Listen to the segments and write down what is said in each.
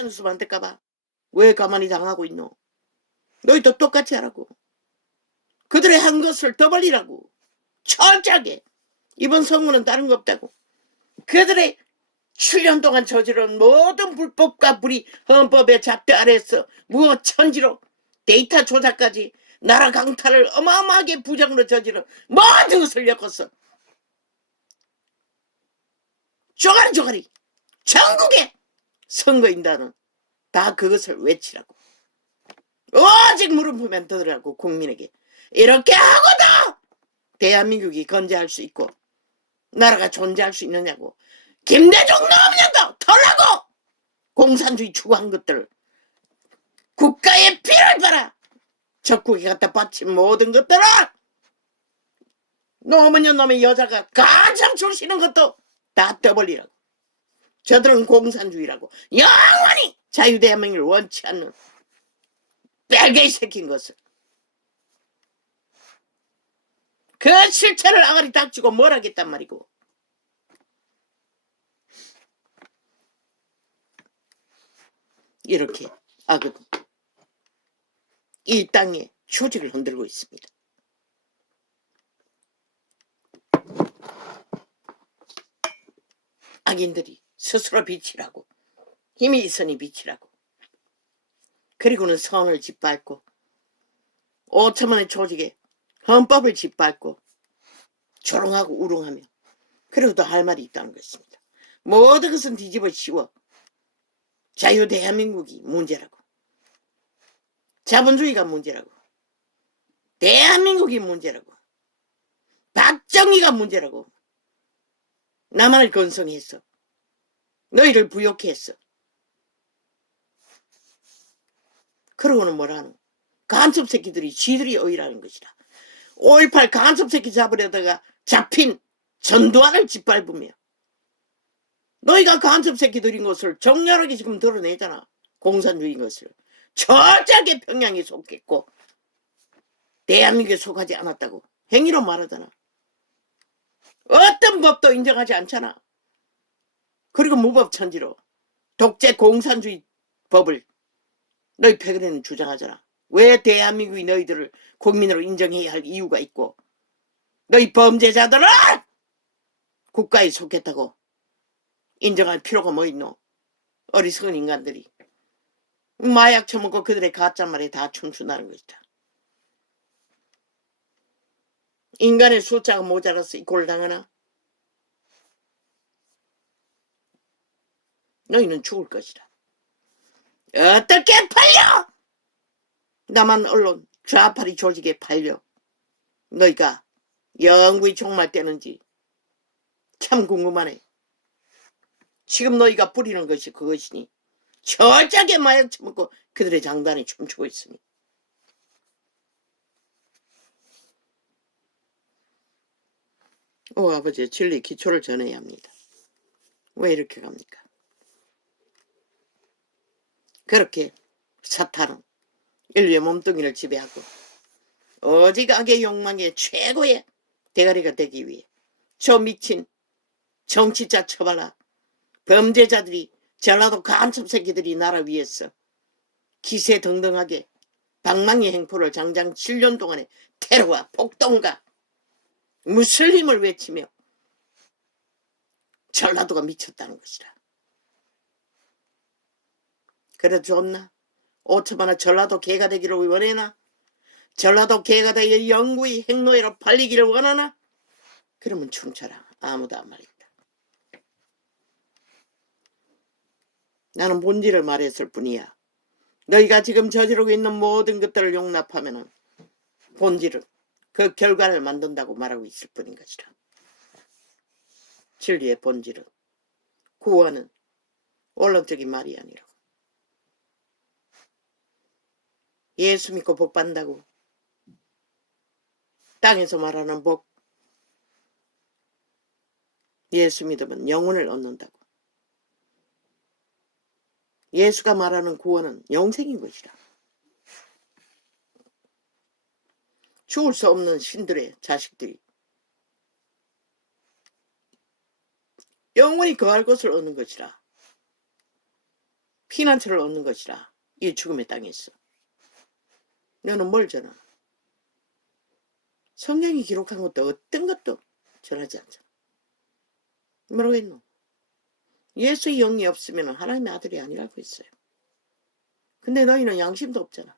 가짜 뉴스 만들까봐 왜 가만히 당하고 있노? 너희도 똑같이 하라고. 그들의 한 것을 더 벌리라고. 철저하게. 이번 선거는 다른 거 없다고. 그들의 7년 동안 저지른 모든 불법과 불의 헌법의 잣대 아래에서 무엇 천지로 데이터 조작까지 나라 강탈을 어마어마하게 부정으로 저지른 모든 것을 엮었어. 쪼가리 전국에 선거인단은 다 그것을 외치라고. 오직 물음표면 더더라고. 국민에게 이렇게 하고도 대한민국이 건재할 수 있고 나라가 존재할 수 있느냐고. 김대중 노무현도 털라고. 공산주의 추구한 것들 국가의 피를 봐라. 적국에 갖다 바친 모든 것들을 노무현 놈의 여자가 간첩 출시는 것도 다 떠벌리라고. 저들은 공산주의라고 영원히 자유대한민국을 원치 않는 빨개이 새낀 것을 그 실체를 아가리 닥치고 뭘 하겠단 말이고. 이렇게 악은 이 땅의 조직을 흔들고 있습니다. 악인들이 스스로 빛이라고, 힘이 있으니 빛이라고, 그리고는 선을 짓밟고 5천만의 조직에 헌법을 짓밟고 조롱하고 우롱하며 그래도 할 말이 있다는 것입니다. 모든 것은 뒤집어 씌워 자유대한민국이 문제라고, 자본주의가 문제라고, 대한민국이 문제라고, 박정희가 문제라고 남한을 건성했어. 너희를 부욕했어. 그러고는 뭐라노? 간첩 새끼들이 쥐들이 어이라는 것이다. 5.18 간첩 새끼 잡으려다가 잡힌 전두환을 짓밟으며 너희가 간첩 새끼들인 것을 정렬하게 지금 드러내잖아. 공산주의인 것을. 철저하게 평양에 속했고 대한민국에 속하지 않았다고 행위로 말하잖아. 어떤 법도 인정하지 않잖아. 그리고 무법천지로 독재 공산주의 법을 너희 패거리는 주장하잖아. 왜 대한민국이 너희들을 국민으로 인정해야 할 이유가 있고 너희 범죄자들은 국가에 속했다고 인정할 필요가 뭐 있노? 어리석은 인간들이 마약 처먹고 그들의 가짜말에 다 춤춘다는 것이다. 인간의 숫자가 모자라서 이 꼴을 당하나? 너희는 죽을 것이다. 어떻게 팔려? 남한 언론 좌파리 조직에 팔려 너희가 영구히 종말되는지 참 궁금하네. 지금 너희가 뿌리는 것이 그것이니 철저하게 마약 처먹고 그들의 장단에 춤추고 있으니 아버지 진리 기초를 전해야 합니다. 왜 이렇게 갑니까? 그렇게 사탄은 인류의 몸뚱이를 지배하고 오직 악의 욕망의 최고의 대가리가 되기 위해 저 미친 정치자 처발라 범죄자들이 전라도 간첩 새끼들이 나라 위에서 기세등등하게 방망이 행포를 장장 7년 동안의 테러와 폭동과 무슬림을 외치며 전라도가 미쳤다는 것이다. 그래도 좋나? 5천만원 전라도 개가 되기를 원해나? 전라도 개가 되어 영구히 행로회로 팔리기를 원하나? 그러면 춤춰라. 아무도 안 말했다. 나는 본질을 말했을 뿐이야. 너희가 지금 저지르고 있는 모든 것들을 용납하면 본질은 그 결과를 만든다고 말하고 있을 뿐인 것이라. 진리의 본질은 구원은 원론적인 말이 아니라고. 예수 믿고 복 받는다고 땅에서 말하는 복, 예수 믿으면 영혼을 얻는다고. 예수가 말하는 구원은 영생인 것이라. 죽을 수 없는 신들의 자식들이 영원히 거할 것을 얻는 것이라. 피난처를 얻는 것이라. 이 죽음의 땅에서. 너는 뭘 전하? 성경이 기록한 것도 어떤 것도 전하지 않잖아. 뭐라고 했노? 예수의 영이 없으면 하나님의 아들이 아니라고 했어요. 근데 너희는 양심도 없잖아.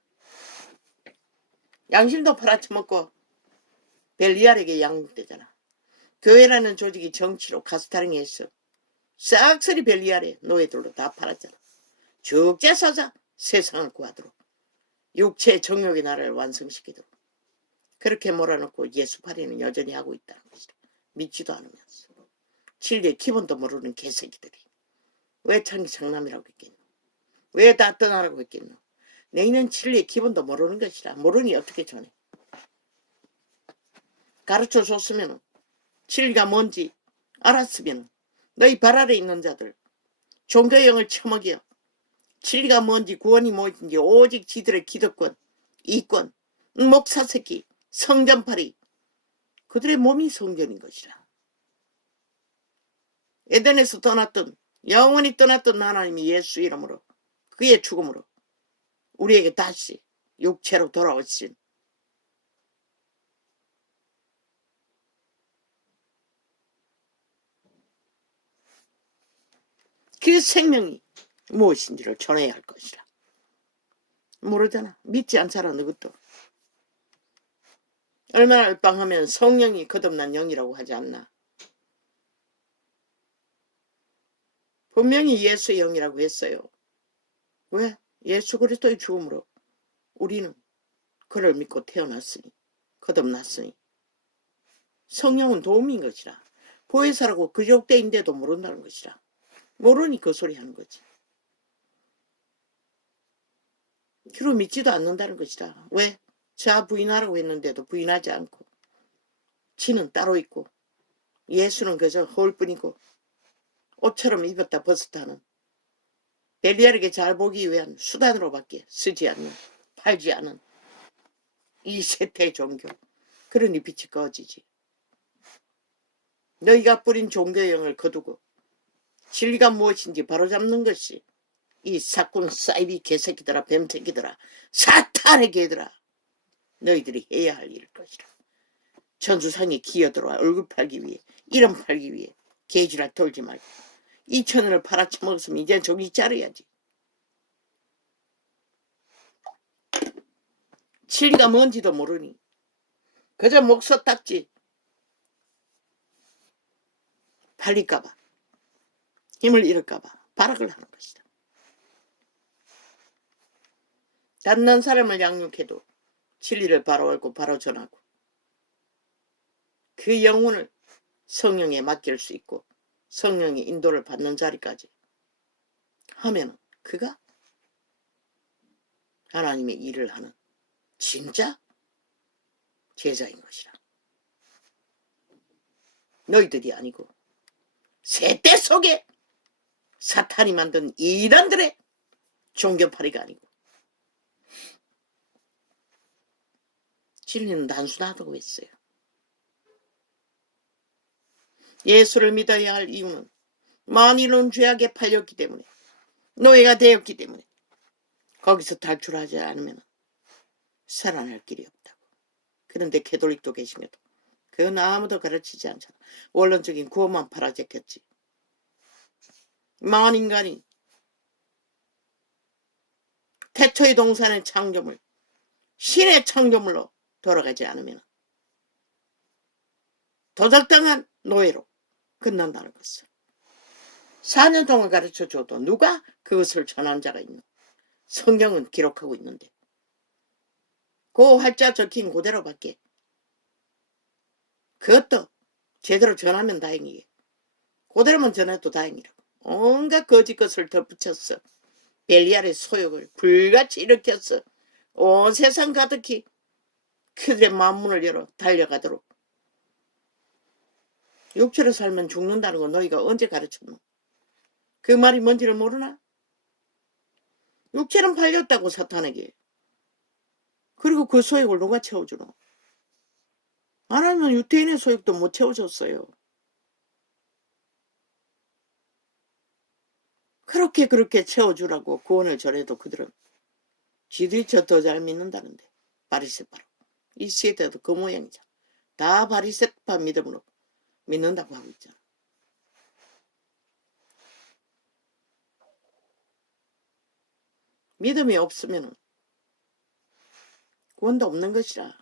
양심도 팔아쳐먹고 벨리알에게 양육되잖아. 교회라는 조직이 정치로 가스타링했어. 싹쓸이 벨리알에 노예들로 다 팔았잖아. 죽자 서자 세상을 구하도록. 육체의 정욕의 나라를 완성시키도록. 그렇게 몰아넣고 예수팔이는 여전히 하고 있다는 것이다. 믿지도 않으면서. 진리의 기본도 모르는 개새끼들이. 왜 장남이라고 했겠노? 왜 다 떠나라고 했겠노? 너희는 진리의 기본도 모르는 것이라. 모르니 어떻게 전해? 가르쳐줬으면 진리가 뭔지 알았으면 너희 발 아래 있는 자들 종교형을 처먹여 진리가 뭔지 구원이 무엇인지 오직 지들의 기득권, 이권, 목사새끼, 성전팔이 그들의 몸이 성전인 것이라. 에덴에서 떠났던 영원히 떠났던 하나님이 예수 이름으로 그의 죽음으로 우리에게 다시 육체로 돌아오신 그 생명이 무엇인지를 전해야 할 것이라. 모르잖아. 믿지 않잖아. 너것도. 얼마나 얼빵하면 성령이 거듭난 영이라고 하지 않나. 분명히 예수의 영이라고 했어요. 왜? 예수 그리스도의 죽음으로 우리는 그를 믿고 태어났으니 거듭났으니 성령은 도움인 것이라. 보혜사라고 그 적대인데도 모른다는 것이라. 모르니 그 소리 하는 거지. 귀로 믿지도 않는다는 것이라. 왜? 자 부인하라고 했는데도 부인하지 않고 지는 따로 있고 예수는 그저 허울뿐이고 옷처럼 입었다 벗었다는 벨리알에게 잘 보기 위한 수단으로밖에 쓰지 않는 팔지 않은 이 세태의 종교. 그러니 빛이 꺼지지. 너희가 뿌린 종교의 영을 거두고 진리가 무엇인지 바로잡는 것이 이 사꾼 사이비 개새끼들아 뱀새끼들아 사탄의 개들아 너희들이 해야 할 일일 것이라. 전수상에 기어들어와 얼굴 팔기 위해 이름 팔기 위해 개지랄 돌지 말고 2,000원을 팔아쳐먹었으면 이제 저기 자르야지. 진리가 뭔지도 모르니 그저 목소 딱지 팔릴까봐 힘을 잃을까봐 발악을 하는 것이다. 닫는 사람을 양육해도 진리를 바로 알고 바로 전하고 그 영혼을 성령에 맡길 수 있고 성령의 인도를 받는 자리까지 하면 그가 하나님의 일을 하는 진짜 제자인 것이라. 너희들이 아니고 세대 속에 사탄이 만든 이단들의 종교팔이가 아니고 진리는 단순하다고 했어요. 예수를 믿어야 할 이유는 만일은 죄악에 팔렸기 때문에 노예가 되었기 때문에 거기서 탈출하지 않으면 살아날 길이 없다고. 그런데 캐톨릭도 계시면도 그건 아무도 가르치지 않잖아. 원론적인 구원만 팔아제꼈지. 망한 인간이 태초의 동산의 창조물 신의 창조물로 돌아가지 않으면 도적당한 노예로 끝난다는 것을 4년 동안 가르쳐줘도 누가 그것을 전한 자가 있노? 성경은 기록하고 있는데 그 활자 적힌 그대로밖에 그것도 제대로 전하면 다행이게 그대로만 전해도 다행이라고. 온갖 거짓 것을 덧붙였어. 벨리알의 소욕을 불같이 일으켰어. 온 세상 가득히 그들의 만문을 열어 달려가도록. 육체로 살면 죽는다는 거 너희가 언제 가르쳤노? 그 말이 뭔지를 모르나? 육체는 팔렸다고 사탄에게. 그리고 그 소욕을 누가 채워주노? 하나님은 유태인의 소욕도 못 채워줬어요. 그렇게 채워주라고 구원을 전해도 그들은 지들이 저 더 잘 믿는다는데. 바리새파로. 이 세대도 그 모양이잖아. 다 바리새파 믿음으로 믿는다고 하고 있잖아. 믿음이 없으면 구원도 없는 것이라.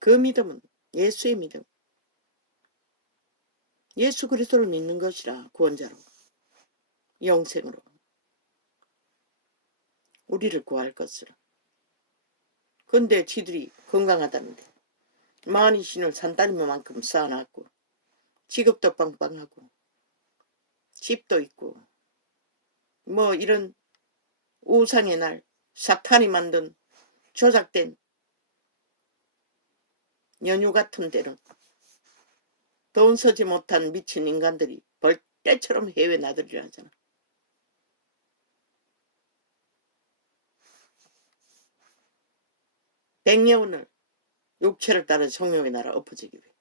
그 믿음은 예수의 믿음. 예수 그리스도를 믿는 것이라. 구원자로. 영생으로. 우리를 구할 것으로. 근데 지들이 건강하다는데 많이 신을 산다리만큼 쌓아놨고 직업도 빵빵하고 집도 있고 뭐 이런 우상의 날 사탄이 만든 조작된 연휴 같은 데는 돈 쓰지 못한 미친 인간들이 벌떼처럼 해외 나들이를 하잖아. 백여운을 육체를 따라 성령의 나라 엎어지기 위해.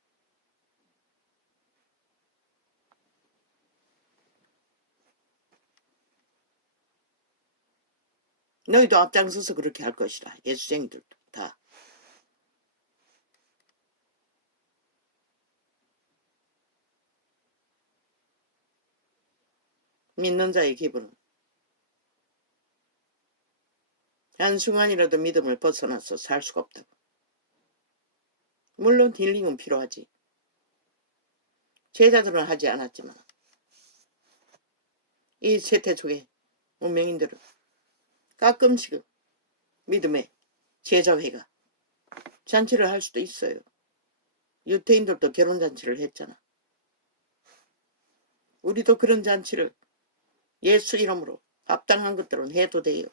너희도 앞장서서 그렇게 할 것이라. 예수쟁이들도 다. 믿는 자의 기분은 한순간이라도 믿음을 벗어나서 살 수가 없다고. 물론 힐링은 필요하지. 제자들은 하지 않았지만 이 세태 속의 운명인들은 가끔씩은 믿음의 제자회가 잔치를 할 수도 있어요. 유태인들도 결혼잔치를 했잖아. 우리도 그런 잔치를 예수 이름으로 합당한 것들은 해도 돼요.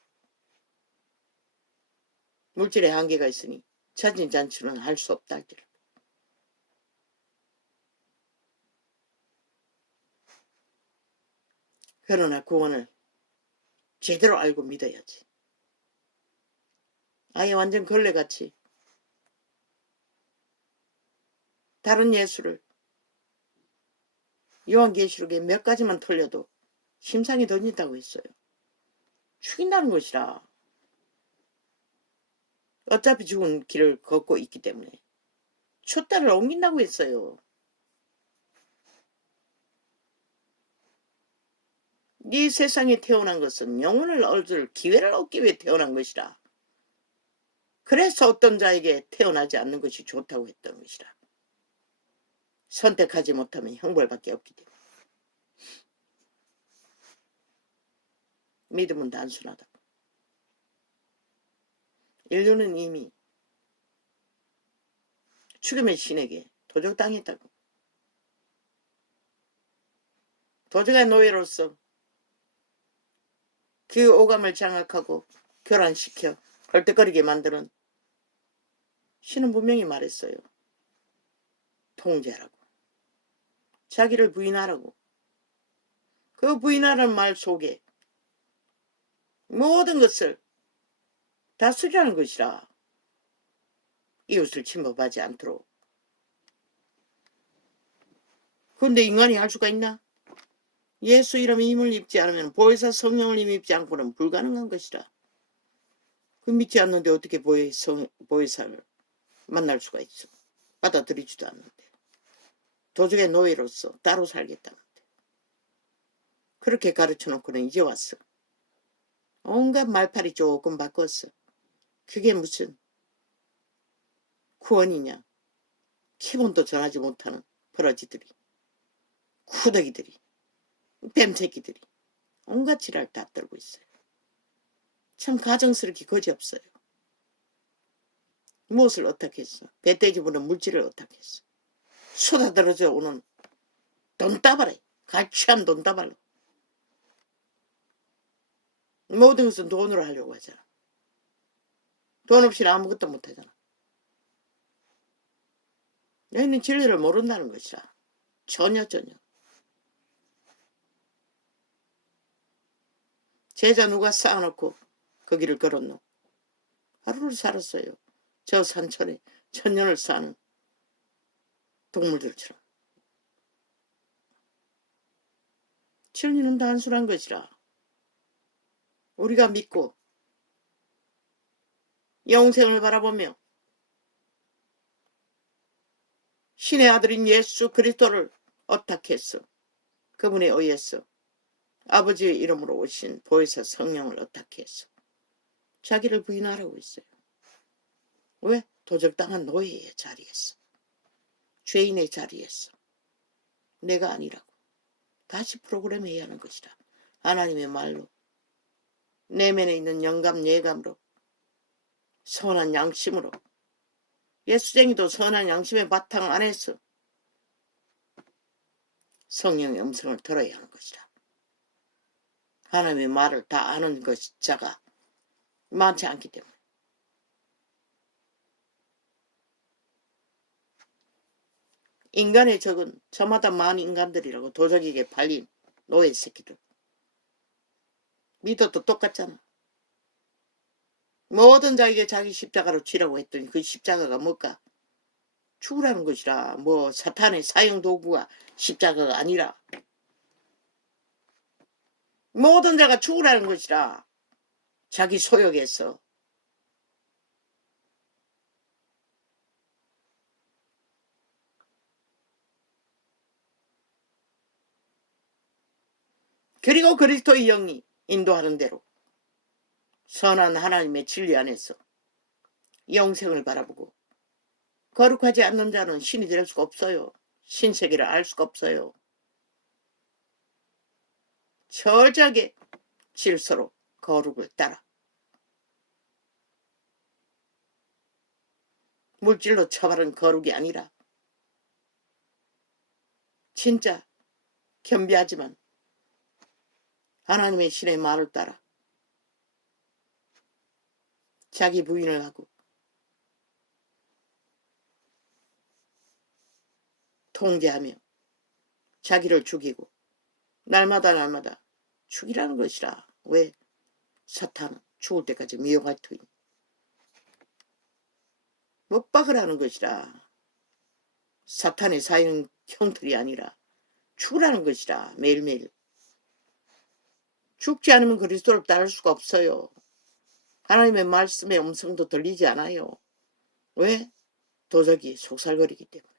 물질의 한계가 있으니 자진잔치는 할 수 없다. 그러나 구원을 제대로 알고 믿어야지. 아예 완전 걸레같이 다른 예수를 요한계시록에 몇 가지만 틀려도 심상이 던진다고 했어요. 죽인다는 것이라. 어차피 죽은 길을 걷고 있기 때문에 촛대를 옮긴다고 했어요. 이 세상에 태어난 것은 영혼을 얻을 기회를 얻기 위해 태어난 것이라. 그래서 어떤 자에게 태어나지 않는 것이 좋다고 했던 것이라. 선택하지 못하면 형벌밖에 없기 때문에. 믿음은 단순하다. 인류는 이미 죽음의 신에게 도적당했다고. 도적의 노예로서 그 오감을 장악하고 교란시켜 헐떡거리게 만드는 신은 분명히 말했어요. 통제하라고. 자기를 부인하라고. 그 부인하라는 말 속에 모든 것을 다스리라는 것이라. 이웃을 침범하지 않도록. 그런데 인간이 할 수가 있나? 예수 이름의 힘을 입지 않으면 보혜사 성령을 힘입지 않고는 불가능한 것이라. 그 믿지 않는데 어떻게 보혜사를 만날 수가 있어. 받아들이지도 않는데. 도적의 노예로서 따로 살겠다는데. 그렇게 가르쳐놓고는 이제 왔어. 온갖 말팔이 조금 바꿨어. 그게 무슨 구원이냐. 기본도 전하지 못하는 버러지들이, 구더기들이, 뱀새끼들이 온갖 지랄 다 떨고 있어요. 참 가정스럽게 거지없어요. 무엇을 어떻게 했어? 배돼지 부는 물질을 어떻게 했어? 쏟아들어져 오는 돈다발에 가치한 돈다발로 모든 것은 돈으로 하려고 하잖아. 돈 없이는 아무것도 못하잖아. 너희는 진리를 모른다는 것이라. 전혀. 제자 누가 쌓아놓고 그 길을 걸었노? 하루를 살았어요. 저 산천에 천년을 사는 동물들처럼. 진리는 단순한 것이라. 우리가 믿고 영생을 바라보며 신의 아들인 예수 그리스도를 어탁했어. 그분에 의해서 아버지의 이름으로 오신 보혜사 성령을 어탁했어. 자기를 부인하라고 했어요. 왜? 도적당한 노예의 자리에서, 죄인의 자리에서, 내가 아니라고. 다시 프로그램해야 하는 것이다. 하나님의 말로, 내면에 있는 영감 예감으로, 선한 양심으로, 예수쟁이도 선한 양심의 바탕 안에서 성령의 음성을 들어야 하는 것이다. 하나님의 말을 다 아는 자가 많지 않기 때문에. 인간의 적은 저마다 많은 인간들이라고. 도적에게 팔린 노예 새끼들. 믿어도 똑같잖아. 모든 자에게 자기 십자가로 쥐라고 했더니 그 십자가가 뭘까? 죽으라는 것이라. 뭐 사탄의 사형 도구가 십자가가 아니라. 모든 자가 죽으라는 것이라. 자기 소욕에서. 그리고 그리스도의 영이 인도하는 대로 선한 하나님의 진리 안에서 영생을 바라보고, 거룩하지 않는 자는 신이 될 수가 없어요. 신세계를 알 수가 없어요. 철저하게 질서로 거룩을 따라 물질로 처바른 거룩이 아니라 진짜 겸비하지만 하나님의 신의 말을 따라 자기 부인을 하고 통제하며 자기를 죽이고 날마다 죽이라는 것이라. 왜? 사탄은 죽을 때까지 미혹할 터이니 못 박으라는 것이라. 사탄의 사형 형틀이 아니라 죽으라는 것이라. 매일매일 죽지 않으면 그리스도를 따를 수가 없어요. 하나님의 말씀의 음성도 들리지 않아요. 왜? 도적이 속살거리기 때문에.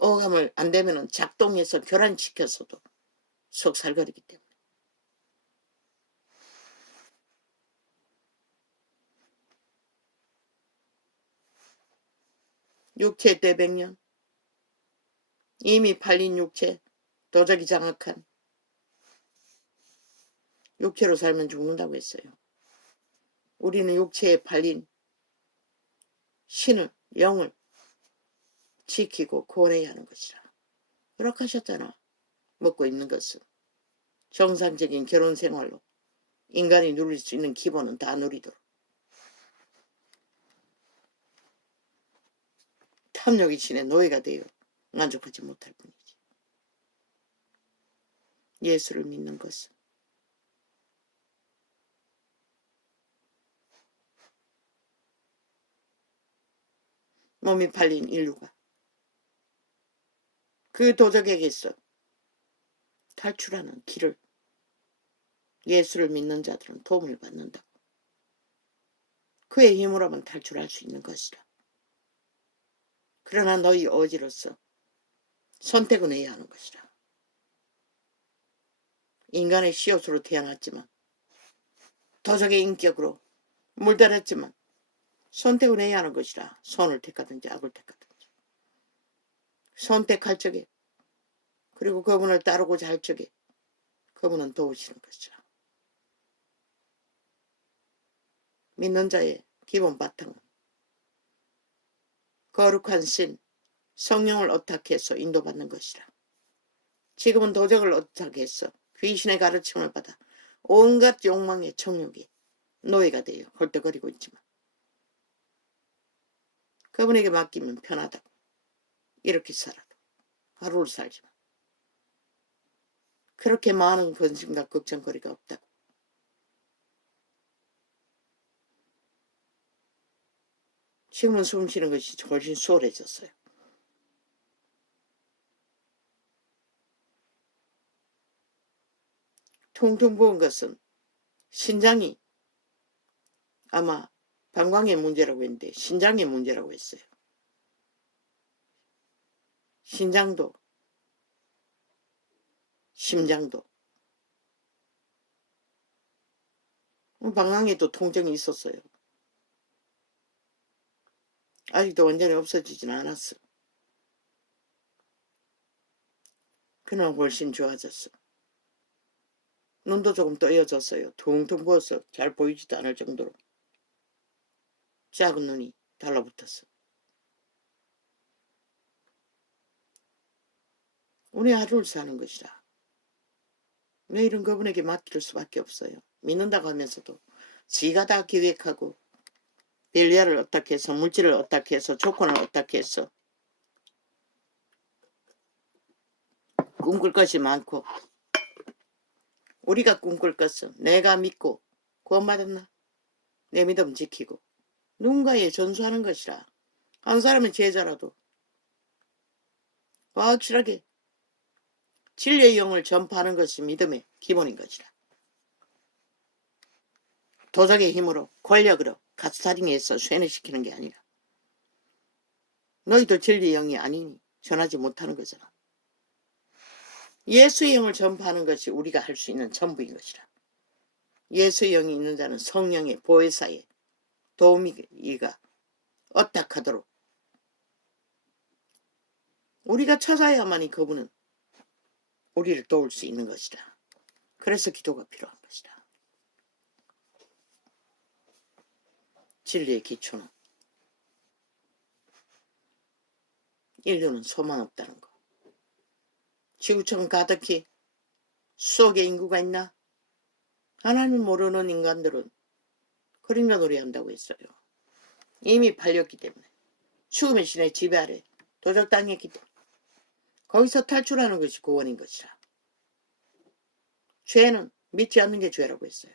어감을 안 되면 작동해서 교란시켜서도 속살거리기 때문에. 육체 대백년, 이미 팔린 육체, 도적이 장악한 육체로 살면 죽는다고 했어요. 우리는 육체에 팔린 신을, 영을 지키고 구원해야 하는 것이라. 허락하셨잖아. 먹고 있는 것은 정상적인 결혼생활로 인간이 누릴 수 있는 기본은 다 누리도록. 탐욕의 신의 노예가 되어 만족하지 못할 뿐이지. 예수를 믿는 것은 몸이 팔린 인류가 그 도적에게서 탈출하는 길을 예수를 믿는 자들은 도움을 받는다. 그의 힘으로만 탈출할 수 있는 것이라. 그러나 너희 어지로서 선택은 해야 하는 것이라. 인간의 씨앗으로 태어났지만 도적의 인격으로 물들었지만 선택은 해야 하는 것이라. 선을 택하든지 악을 택하든지. 선택할 적에 그리고 그분을 따르고자 할 적에 그분은 도우시는 것이라. 믿는 자의 기본 바탕은 거룩한 신, 성령을 어탁해서 인도받는 것이라. 지금은 도적을 어탁해서 귀신의 가르침을 받아 온갖 욕망의 정욕이 노예가 되어 헐떡거리고 있지만 그분에게 맡기면 편하다고. 이렇게 살아도 하루를 살지만 그렇게 많은 근심과 걱정거리가 없다고. 지금은 숨 쉬는 것이 훨씬 수월해졌어요. 통통 부은 것은 신장이 아마 방광의 문제라고 했는데 신장의 문제라고 했어요. 신장도 심장도 방광에도 통증이 있었어요. 아직도 완전히 없어지진 않았어. 그날 훨씬 좋아졌어. 눈도 조금 떠여졌어요. 퉁퉁 부어서 잘 보이지도 않을 정도로 작은 눈이 달라붙었어. 오늘 하루를 사는 것이라. 내일은 그분에게 맡길 수밖에 없어요. 믿는다고 하면서도 지가 다 기획하고 벨리아를 어떻게 해서 물질을 어떻게 해서 조건을 어떻게 해서 꿈꿀 것이 많고 우리가 꿈꿀 것은 내가 믿고 구원받았나? 내 믿음 지키고 누군가에 전수하는 것이라. 한 사람의 제자라도 확실하게 진리의 영을 전파하는 것이 믿음의 기본인 것이라. 도적의 힘으로 권력으로 가스타링해서 쇠뇌시키는 게 아니라 너희도 진리의 영이 아니니 전하지 못하는 거잖아. 예수의 영을 전파하는 것이 우리가 할 수 있는 전부인 것이라. 예수의 영이 있는 자는 성령의 보혜사에 도우미가 어떡하도록 우리가 찾아야만이 그분은 우리를 도울 수 있는 것이다. 그래서 기도가 필요한 것이다. 진리의 기초는 인류는 소망 없다는 거. 지구촌 가득히 수억의 인구가 있나? 하나님 모르는 인간들은 그림자 놀이 한다고 했어요. 이미 팔렸기 때문에 죽음의 신의 지배 아래 도적당했기 때문에 거기서 탈출하는 것이 구원인 것이라. 죄는 믿지 않는 게 죄라고 했어요.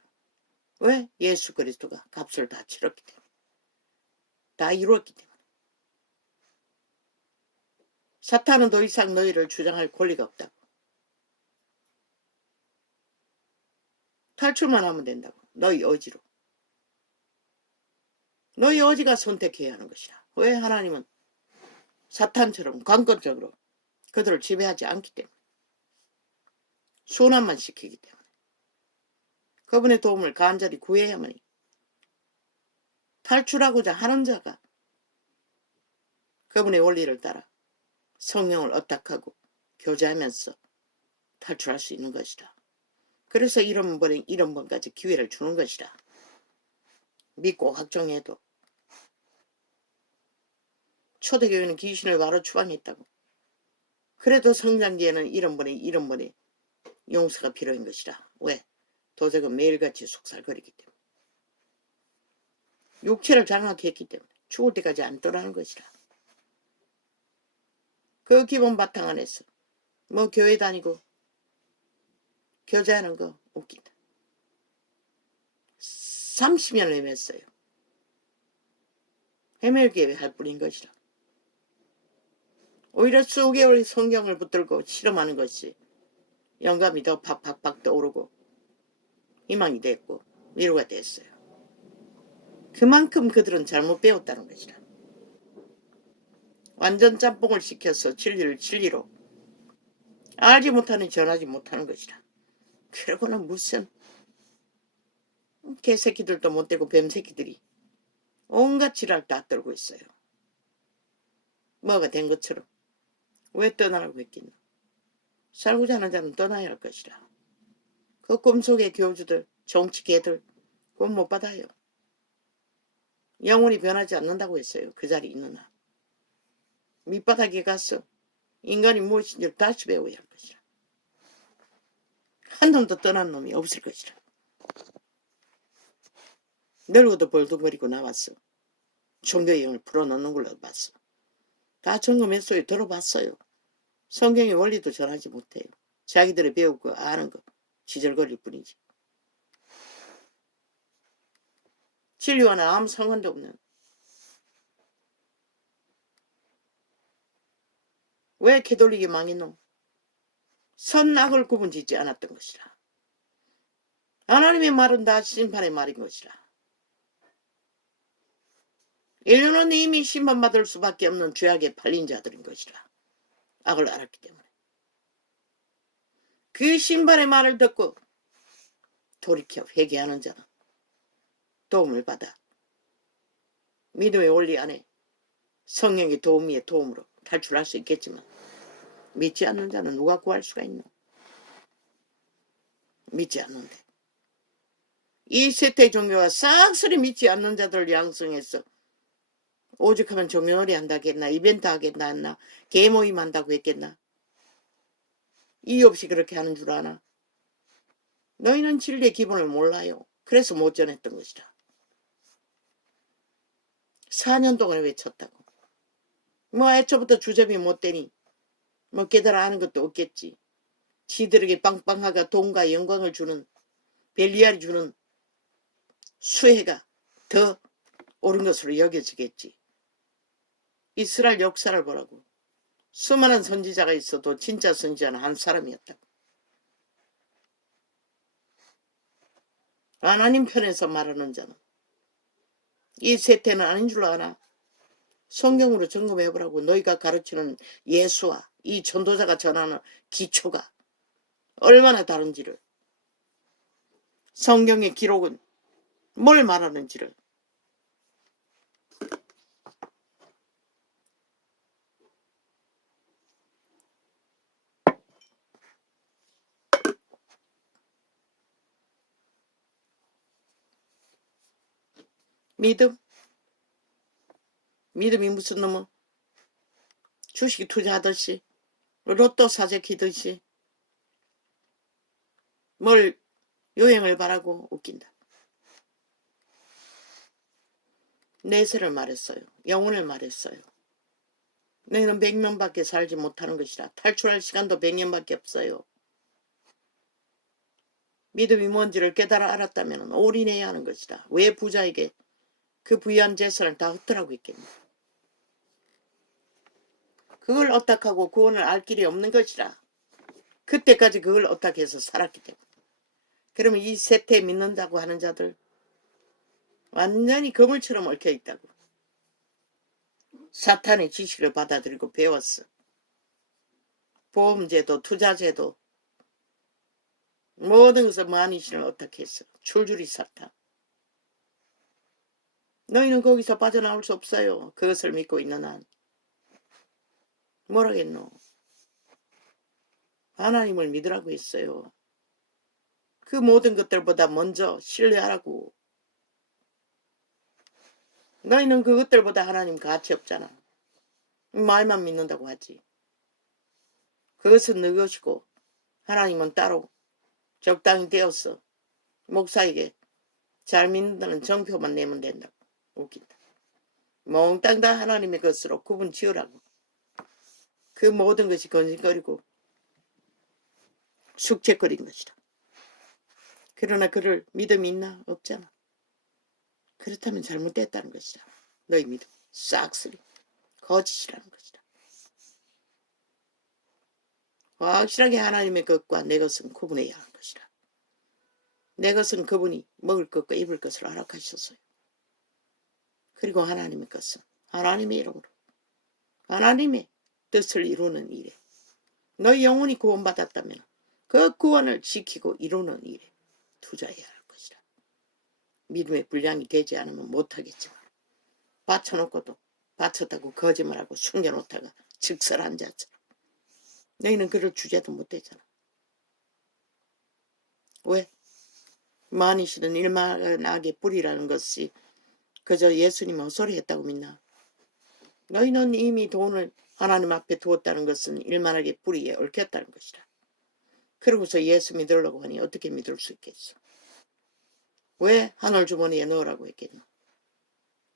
왜? 예수 그리스도가 값을 다 치렀기 때문에 다 이루었기 때문에. 사탄은 더 이상 너희를 주장할 권리가 없다고. 탈출만 하면 된다고. 너희 의지로. 너희 의지가 선택해야 하는 것이라. 왜? 하나님은 사탄처럼 강권적으로 그들을 지배하지 않기 때문에. 순환만 시키기 때문에. 그분의 도움을 간절히 구해야만이 탈출하고자 하는 자가 그분의 원리를 따라 성령을 어탁하고 교제하면서 탈출할 수 있는 것이다. 그래서 이런 번까지 기회를 주는 것이다. 믿고 확정해도 초대교회는 귀신을 바로 추방했다고. 그래도 성장기에는 이런 번에 용서가 필요한 것이다. 왜? 도적은 매일같이 속살거리기 때문에. 육체를 장악했기 때문에 죽을 때까지 안 떠나는 것이다. 그 기본 바탕 안에서 뭐 교회 다니고 교제하는 거 웃긴다. 30년을 헤맸어요. 헤매게 할 뿐인 것이라. 오히려 수개월 성경을 붙들고 실험하는 것이 영감이 더 팍팍팍 떠오르고 희망이 됐고 위로가 됐어요. 그만큼 그들은 잘못 배웠다는 것이라. 완전 짬뽕을 시켜서 진리를 진리로 알지 못하는 전하지 못하는 것이라. 그러고는 무슨 개새끼들도 못되고 뱀새끼들이 온갖 지랄 다 떨고 있어요. 뭐가 된 것처럼. 왜 떠나라고 했겠나. 살고자 하는 자는 떠나야 할 것이라. 그 꿈속의 교주들, 정치개들 그건 못 받아요. 영혼이 변하지 않는다고 했어요. 그 자리에 있는 한. 밑바닥에 가서 인간이 무엇인지를 다시 배워야 할 것이라. 한 놈도 떠난 놈이 없을 것이라. 늙어도 벌둥거리고 나왔어. 종교의 영을 풀어놓는 걸로 봤어. 다 점검했어요. 들어봤어요. 성경의 원리도 전하지 못해요. 자기들이 배우고 아는 거 지절거릴 뿐이지. 진리와는 아무 상관도 없는. 왜 캐톨릭이 망했노? 선악을 구분짓지 않았던 것이라. 하나님의 말은 다 심판의 말인 것이라. 인류는 이미 심판받을 수밖에 없는 죄악에 팔린 자들인 것이라. 악을 알았기 때문에. 그 심판의 말을 듣고 돌이켜 회개하는 자는 도움을 받아 믿음의 원리 안에 성령의 도움으로 탈출할 수 있겠지만 믿지 않는 자는 누가 구할 수가 있노? 믿지 않는데. 이 세대 종교가 싹쓸이 믿지 않는 자들을 양성해서 오죽하면 종교놀이 한다겠나, 이벤트 하겠나 했나, 개모임 한다고 했겠나. 이유 없이 그렇게 하는 줄 아나? 너희는 진리의 기본을 몰라요. 그래서 못 전했던 것이다. 4년 동안 외쳤다고. 뭐 애초부터 주접이 못 되니 뭐 깨달아 아는 것도 없겠지. 지들에게 빵빵하가 돈과 영광을 주는 벨리알이 주는 수혜가 더 옳은 것으로 여겨지겠지. 이스라엘 역사를 보라고. 수많은 선지자가 있어도 진짜 선지자는 한 사람이었다고. 하나님 편에서 말하는 자는 이 세태는 아닌 줄 아나? 성경으로 점검해보라고. 너희가 가르치는 예수와 이 전도자가 전하는 기초가 얼마나 다른지를, 성경의 기록은 뭘 말하는지를. 믿음이 무슨 놈은 주식 투자하듯이 로또 사재키듯이 뭘 요행을 바라고 웃긴다. 내세를 말했어요. 영혼을 말했어요. 너희는 100년밖에 살지 못하는 것이라. 탈출할 시간도 100년밖에 없어요. 믿음이 뭔지를 깨달아 알았다면 올인해야 하는 것이다. 왜 부자에게 그 부유한 재산을 다 흩으라고 했겠냐. 그걸 어떡하고 구원을 알 길이 없는 것이라. 그때까지 그걸 어떻게 해서 살았기 때문에. 그러면 이 세태 믿는다고 하는 자들 완전히 그물처럼 얽혀있다고. 사탄의 지식을 받아들이고 배웠어. 보험제도, 투자제도, 모든 것을 만이신을 어떻게 했어. 줄줄이 사탄. 너희는 거기서 빠져나올 수 없어요. 그것을 믿고 있는 한. 뭐라겠노. 하나님을 믿으라고 했어요. 그 모든 것들보다 먼저 신뢰하라고. 너희는 그것들보다 하나님 가치 없잖아. 말만 믿는다고 하지. 그것은 너 것이고 하나님은 따로 적당히 되었어. 목사에게 잘 믿는다는 정표만 내면 된다고. 웃긴다. 몽땅 다 하나님의 것으로 구분 지으라고. 그 모든 것이 건진거리고 숙제거린 것이다. 그러나 그를 믿음이 있나? 없잖아. 그렇다면 잘못됐다는 것이다. 너희 믿음 싹쓸이 거짓이라는 것이다. 확실하게 하나님의 것과 내 것은 구분해야 하는 것이다. 내 것은 그분이 먹을 것과 입을 것을 허락하셨어요. 그리고 하나님의 것은 하나님의 이름으로 하나님의 뜻을 이루는 일에, 너희 영혼이 구원받았다면 그 구원을 지키고 이루는 일에 투자해야 할 것이다. 믿음의 분량이 되지 않으면 못하겠지만 바쳐놓고도 바쳤다고 거짓말하고 숨겨놓다가 즉설한 자처럼 너희는 그를 주제도 못되잖아. 왜? 많이시는 일만 악의 뿌리라는 것이 그저 예수님 헛소리 했다고 믿나? 너희는 이미 돈을 하나님 앞에 두었다는 것은 일만하게 뿌리에 얽혔다는 것이다. 그러고서 예수 믿으려고 하니 어떻게 믿을 수 있겠어? 왜 하늘 주머니에 넣으라고 했겠노?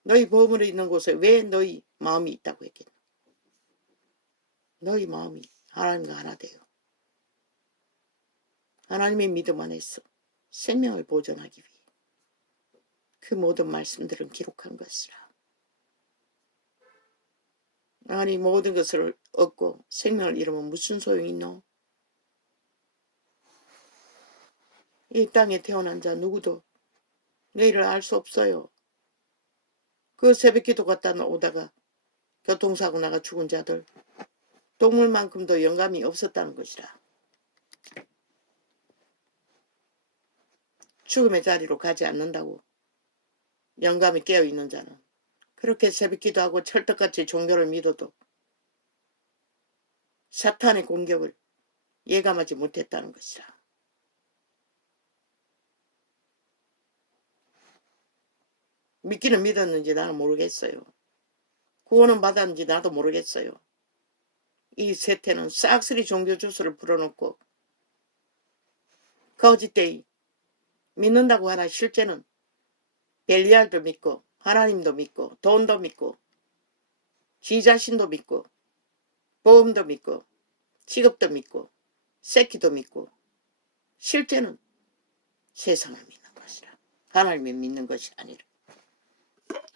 너희 보물이 있는 곳에 왜 너희 마음이 있다고 했겠노? 너희 마음이 하나님과 하나 돼요. 하나님의 믿음 안에서 생명을 보존하기 위해 그 모든 말씀들은 기록한 것이라. 아니 모든 것을 얻고 생명을 잃으면 무슨 소용이 있노? 이 땅에 태어난 자 누구도 내일을 알 수 없어요. 그 새벽기도 갔다 오다가 교통사고 나가 죽은 자들 동물만큼도 영감이 없었다는 것이라. 죽음의 자리로 가지 않는다고 영감이 깨어있는 자는 그렇게 새벽기도 하고 철떡같이 종교를 믿어도 사탄의 공격을 예감하지 못했다는 것이라. 믿기는 믿었는지 나는 모르겠어요. 구원은 받았는지 나도 모르겠어요. 이 세태는 싹쓸이 종교 주스를 풀어놓고 거짓되이 믿는다고 하나 실제는 벨리알도 믿고 하나님도 믿고 돈도 믿고 지 자신도 믿고 보험도 믿고 직업도 믿고 새끼도 믿고 실제는 세상을 믿는 것이라. 하나님을 믿는 것이 아니라.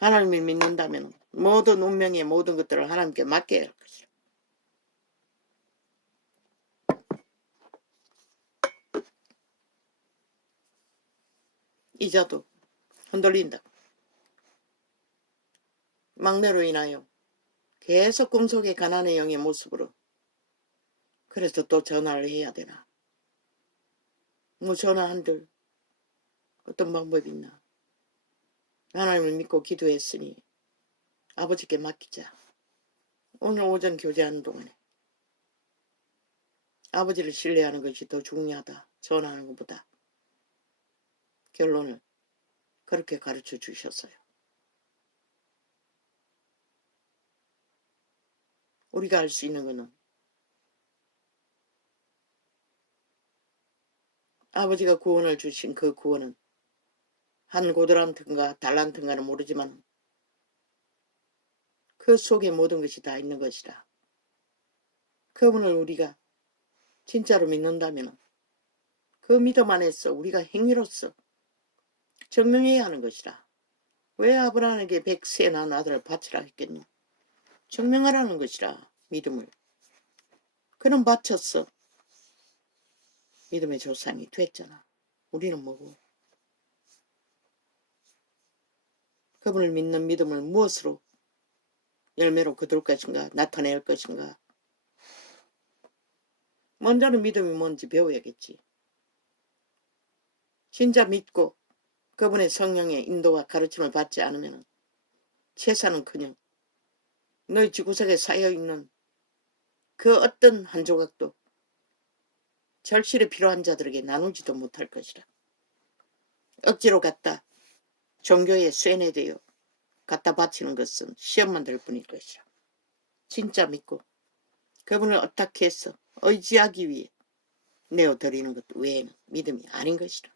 하나님을 믿는다면 모든 운명의 모든 것들을 하나님께 맡겨야 할 것이라. 이자도 흔들린다. 막내로 인하여 계속 꿈속의 가난의 영의 모습으로 그래서 또 전화를 해야 되나. 뭐 전화 한들 어떤 방법이 있나. 하나님을 믿고 기도했으니 아버지께 맡기자. 오늘 오전 교제하는 동안에 아버지를 신뢰하는 것이 더 중요하다. 전화하는 것보다. 결론을 그렇게 가르쳐 주셨어요. 우리가 할 수 있는 것은 아버지가 구원을 주신 그 구원은 한 고드란트인가 달란트인가는 모르지만 그 속에 모든 것이 다 있는 것이라. 그분을 우리가 진짜로 믿는다면 그 믿음 안에서 우리가 행위로서 증명해야 하는 것이라. 왜 아브라함에게 100세 난 아들을 바치라 했겠노? 증명하라는 것이라. 믿음을. 그는 바쳤어. 믿음의 조상이 됐잖아. 우리는 뭐고? 그분을 믿는 믿음을 무엇으로 열매로 거둘 것인가? 나타낼 것인가? 먼저는 믿음이 뭔지 배워야겠지. 진짜 믿고 그분의 성령의 인도와 가르침을 받지 않으면 재산은커녕 너희 지구석에 쌓여있는 그 어떤 한 조각도 절실히 필요한 자들에게 나누지도 못할 것이라. 억지로 갖다 종교에 쇠뇌되어 갖다 바치는 것은 시험만 될 뿐일 것이라. 진짜 믿고 그분을 어떻게 해서 의지하기 위해 내어드리는 것 외에는 믿음이 아닌 것이라.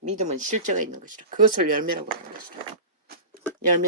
믿음은 실제가 있는 것이라. 그것을 열매라고 하는 것이라.